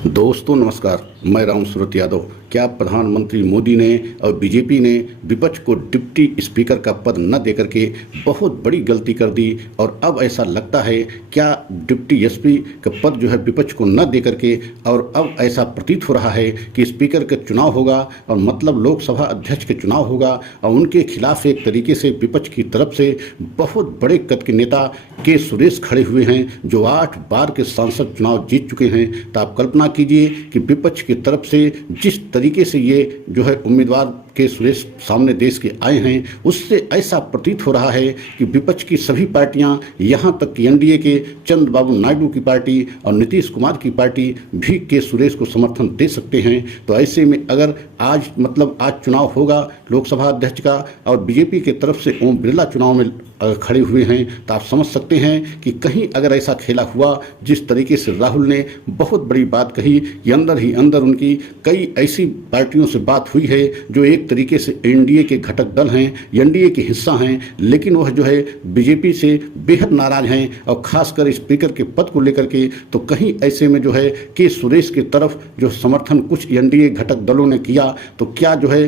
दोस्तों नमस्कार, मैं राम सूरत यादव। क्या प्रधानमंत्री मोदी ने और बीजेपी ने विपक्ष को डिप्टी स्पीकर का पद न देकर के बहुत बड़ी गलती कर दी और अब ऐसा लगता है क्या डिप्टी एसपी का पद जो है विपक्ष को न देकर के, और अब ऐसा प्रतीत हो रहा है कि स्पीकर का चुनाव होगा और मतलब लोकसभा अध्यक्ष के चुनाव होगा और उनके खिलाफ एक तरीके से विपक्ष की तरफ से बहुत बड़े कद के नेता के सुरेश खड़े हुए हैं जो 8 बार के सांसद चुनाव जीत चुके हैं। तो आप कल्पना कीजिए कि विपक्ष की तरफ से जिस तरीके से ये जो है उम्मीदवार के सुरेश सामने देश के आए हैं, उससे ऐसा प्रतीत हो रहा है कि विपक्ष की सभी पार्टियां, यहाँ तक कि एनडीए के चंद्रबाबू नायडू की पार्टी और नीतीश कुमार की पार्टी भी के सुरेश को समर्थन दे सकते हैं। तो ऐसे में अगर आज चुनाव होगा लोकसभा अध्यक्ष का और बीजेपी के तरफ से ओम बिरला चुनाव में खड़े हुए हैं, तो आप समझ सकते हैं कि कहीं अगर ऐसा खेला हुआ, जिस तरीके से राहुल ने बहुत बड़ी बात कही कि अंदर ही अंदर उनकी कई ऐसी पार्टियों से बात हुई है जो एक तरीके से एनडीए के घटक दल हैं, एनडीए के हिस्सा हैं, लेकिन वह जो है बीजेपी से बेहद नाराज हैं और खासकर स्पीकर के पद को लेकर के। तो कहीं ऐसे में जो है के सुरेश की तरफ जो समर्थन कुछ एनडीए घटक दलों ने किया, तो क्या जो है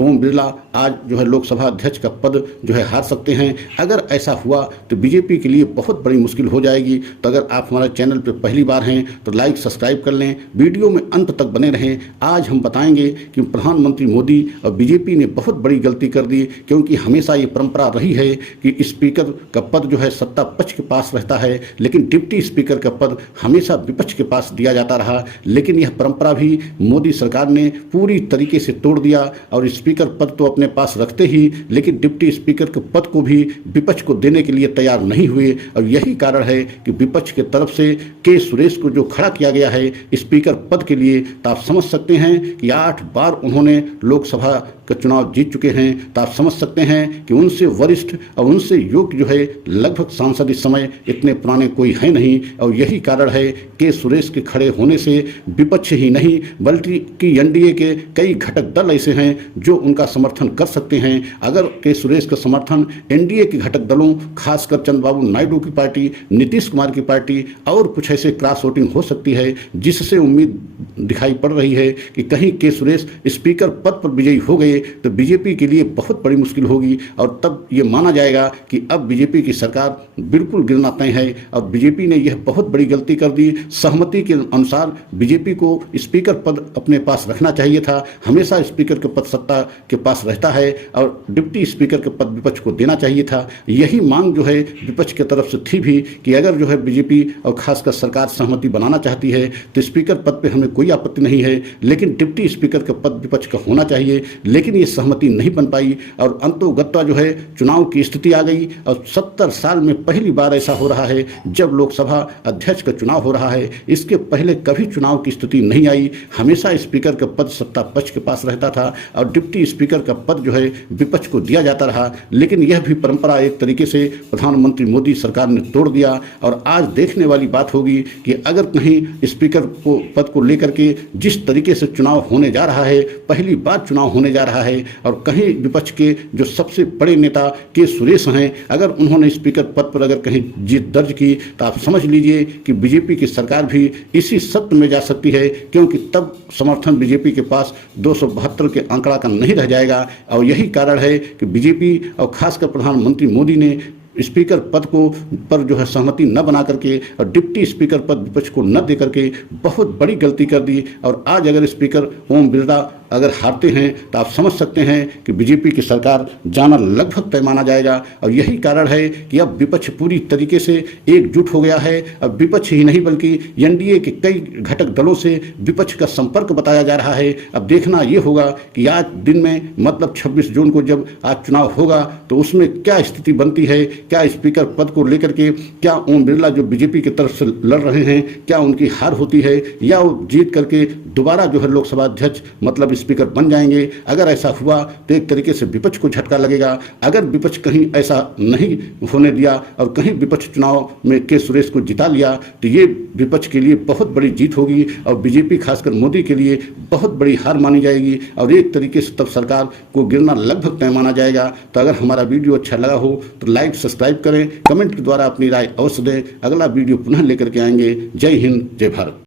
ओम बिरला आज जो है लोकसभा अध्यक्ष का पद जो है हार सकते हैं। अगर ऐसा हुआ तो बीजेपी के लिए बहुत बड़ी मुश्किल हो जाएगी। तो अगर आप हमारे चैनल पर पहली बार हैं तो लाइक सब्सक्राइब कर लें, वीडियो में अंत तक बने रहें। आज हम बताएंगे कि प्रधानमंत्री मोदी और बीजेपी ने बहुत बड़ी गलती कर दी, क्योंकि हमेशा ये परंपरा रही है कि स्पीकर का पद जो है सत्ता पक्ष के पास रहता है, लेकिन डिप्टी स्पीकर का पद हमेशा विपक्ष के पास दिया जाता रहा। लेकिन यह परंपरा भी मोदी सरकार ने पूरी तरीके से तोड़ दिया और स्पीकर पद तो अपने पास रखते ही, लेकिन डिप्टी स्पीकर के पद को भी विपक्ष को देने के लिए तैयार नहीं हुए। और यही कारण है कि विपक्ष के तरफ से के सुरेश को जो खड़ा किया गया है स्पीकर पद के लिए, तो आप समझ सकते हैं कि 8 बार उन्होंने लोकसभा का चुनाव जीत चुके हैं। तो आप समझ सकते हैं कि उनसे वरिष्ठ और उनसे योग्य जो है लगभग सांसद इस समय इतने पुराने कोई है नहीं। और यही कारण है कि सुरेश के खड़े होने से विपक्ष ही नहीं बल्कि एनडीए के कई घटक दल ऐसे हैं जो उनका समर्थन कर सकते हैं। अगर के सुरेश का समर्थन एनडीए के घटक दलों, खासकर चंद्रबाबू नायडू की पार्टी, नीतीश कुमार की पार्टी और कुछ ऐसे क्रॉस वोटिंग हो सकती है, जिससे उम्मीद दिखाई पड़ रही है कि कहीं के सुरेश स्पीकर पद पर विजयी हो गए तो बीजेपी के लिए बहुत बड़ी मुश्किल होगी। और तब ये माना जाएगा कि अब बीजेपी की सरकार बिल्कुल गिरना तय है। और बीजेपी ने यह बहुत बड़ी गलती कर दी। सहमति के अनुसार बीजेपी को स्पीकर पद अपने पास रखना चाहिए था। हमेशा स्पीकर के पद सत्ता के पास रहता है और डिप्टी स्पीकर के पद विपक्ष को देना चाहिए था। यही मांग जो है विपक्ष की तरफ से थी भी कि अगर जो है बीजेपी और खासकर सरकार सहमति बनाना चाहती है तो स्पीकर पद पे हमें कोई आपत्ति नहीं है, लेकिन डिप्टी स्पीकर का पद विपक्ष का होना चाहिए। लेकिन ये सहमति नहीं बन पाई और अंतोगत्वा जो है चुनाव की स्थिति आ गई। और 70 साल में पहली बार ऐसा हो रहा है जब लोकसभा अध्यक्ष का चुनाव हो रहा है। इसके पहले कभी चुनाव की स्थिति नहीं आई। हमेशा स्पीकर का पद सत्ता पक्ष के पास रहता था और डिप्टी स्पीकर का पद जो है विपक्ष को दिया जाता रहा। लेकिन यह भी परंपरा एक तरीके से प्रधानमंत्री मोदी सरकार ने तोड़ दिया। और आज देखने वाली बात होगी कि अगर कहीं स्पीकर को पद को लेकर के जिस तरीके से चुनाव होने जा रहा है, पहली बार चुनाव होने जा रहा है, और कहीं विपक्ष के जो सबसे बड़े नेता के सुरेश हैं, अगर उन्होंने स्पीकर पद पर अगर कहीं जीत दर्ज की तो आप समझ लीजिए कि बीजेपी की सरकार भी इसी सत्र में जा सकती है, क्योंकि तब समर्थन बीजेपी के पास 272 के आंकड़ा का नहीं रह जाएगा। और यही कारण है कि बीजेपी और खासकर प्रधानमंत्री मोदी ने स्पीकर पद को पर जो है सहमति न बना करके और डिप्टी स्पीकर पद विपक्ष को न दे करके बहुत बड़ी गलती कर दी। और आज अगर स्पीकर ओम बिरला अगर हारते हैं तो आप समझ सकते हैं कि बीजेपी की सरकार जाना लगभग तय माना जाएगा। और यही कारण है कि अब विपक्ष पूरी तरीके से एकजुट हो गया है। अब विपक्ष ही नहीं बल्कि एनडीए के कई घटक दलों से विपक्ष का संपर्क बताया जा रहा है। अब देखना ये होगा कि आज दिन में 26 जून को जब आज चुनाव होगा तो उसमें क्या स्थिति बनती है। क्या स्पीकर पद को लेकर के क्या ओम बिरला जो बीजेपी की तरफ से लड़ रहे हैं, क्या उनकी हार होती है या वो जीत करके दोबारा जो है लोकसभा अध्यक्ष स्पीकर बन जाएंगे। अगर ऐसा हुआ तो एक तरीके से विपक्ष को झटका लगेगा। अगर विपक्ष कहीं ऐसा नहीं होने दिया और कहीं विपक्ष चुनाव में के सुरेश को जिता लिया तो ये विपक्ष के लिए बहुत बड़ी जीत होगी और बीजेपी खासकर मोदी के लिए बहुत बड़ी हार मानी जाएगी। और एक तरीके से तब सरकार को गिरना लगभग तय माना जाएगा। तो अगर हमारा वीडियो अच्छा लगा हो तो लाइक सब्सक्राइब करें, कमेंट के द्वारा अपनी राय अवश्य दें। अगला वीडियो पुनः लेकर के आएंगे। जय हिंद, जय भारत।